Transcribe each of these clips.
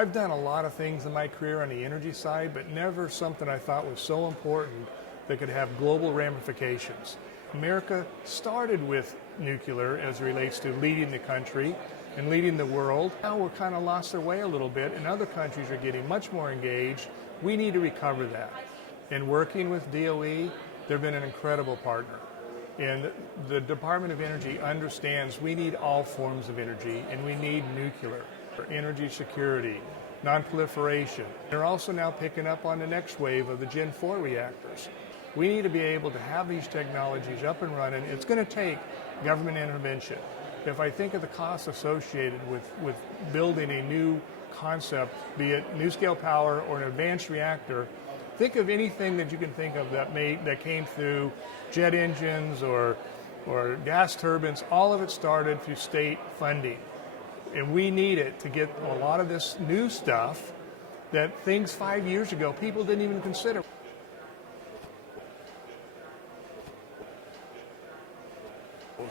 I've done a lot of things in my career on the energy side, but never something I thought was so important that could have global ramifications. America started with nuclear as it relates to leading the country and leading the world. Now we're kind of lost our way a little bit, and other countries are getting much more engaged. We need to recover that. In working with DOE, they've been an incredible partner. And the Department of Energy understands we need all forms of energy, and we need nuclear for energy security, non-proliferation. They're also now picking up on the next wave of the Gen 4 reactors. We need to be able to have these technologies up and running. It's going to take government intervention. If I think of the costs associated with building a new concept, be it NuScale power or an advanced reactor, think of anything that you can think of that came through jet engines or gas turbines. All of it started through state funding. And we need it to get a lot of this new stuff that things 5 years ago people didn't even consider.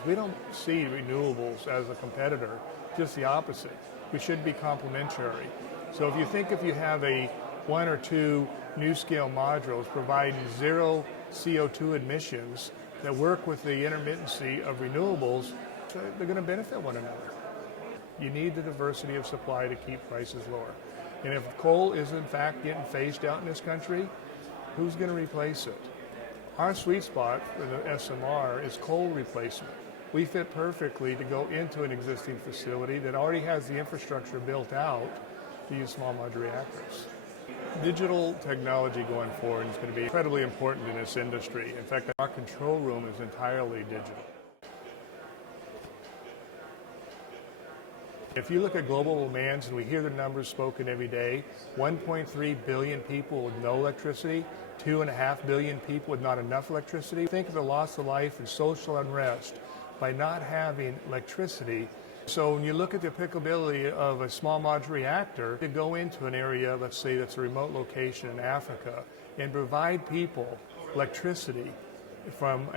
We don't see renewables as a competitor, just the opposite. We should be complementary. So if you have a 1 or 2 NuScale modules providing zero CO2 emissions that work with the intermittency of renewables, they're going to benefit one another. You need the diversity of supply to keep prices lower. And if coal is in fact getting phased out in this country, who's going to replace it? Our sweet spot for the SMR is coal replacement. We fit perfectly to go into an existing facility that already has the infrastructure built out to use small modular reactors. Digital technology going forward is going to be incredibly important in this industry. In fact, our control room is entirely digital. If you look at global demands, and we hear the numbers spoken every day, 1.3 billion people with no electricity, 2.5 billion people with not enough electricity. Think of the loss of life and social unrest by not having electricity. So when you look at the applicability of a small modular reactor to go into an area, let's say that's a remote location in Africa, and provide people electricity from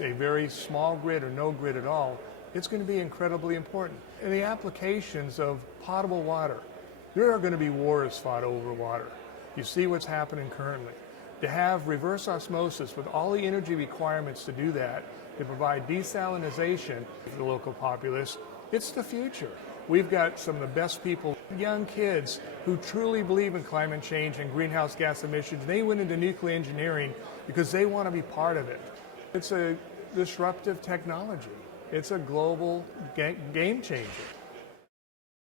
a very small grid or no grid at all, it's going to be incredibly important. And the applications of potable water, there are going to be wars fought over water. You see what's happening currently. To have reverse osmosis with all the energy requirements to do that, to provide desalinization for the local populace, it's the future. We've got some of the best people, young kids who truly believe in climate change and greenhouse gas emissions. They went into nuclear engineering because they want to be part of it. It's a disruptive technology. It's a global game changer.